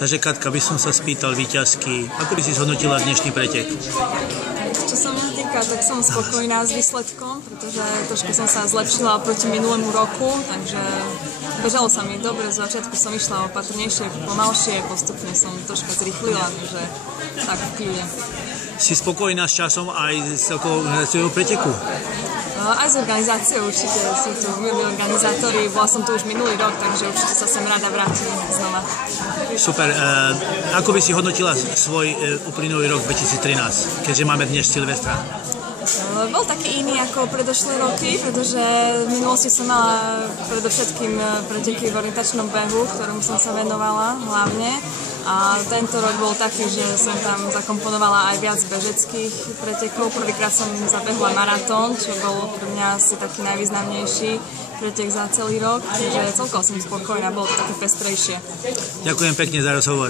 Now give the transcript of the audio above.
Takže Katka, by som sa spýtal víťazky, ako by si zhodnotila dnešný pretek? Čo sa mňa týka, tak som spokojná s výsledkom, pretože trošku som sa zlepšila proti minulému roku, takže bežalo sa mi dobre, z začiatku som išla opatrnejšie, pomalšie, postupne som troška zrýchlila, takže tak v kľude. Si spokojná s časom aj s celkovou organizáciou preteku? Aj s organizáciou určite, sú tu milí organizátori, bola som tu už minulý rok, takže určite sa sem rada vrátim znova. Super, ako by si hodnotila svoj uplynulý rok 2013, keďže máme dnes Silvestra? Bol taký iný ako predošlé roky, pretože v minulosti som mala predovšetkým preteky v orientačnom behu, ktorému som sa venovala hlavne. A tento rok bol taký, že som tam zakomponovala aj viac bežeckých pretekov. Prvýkrát som zabehla maratón, čo bol pre mňa asi taký najvýznamnejší pretek za celý rok. Takže celkovo som spokojná, bolo to také pestrejšie. Ďakujem pekne za rozhovor.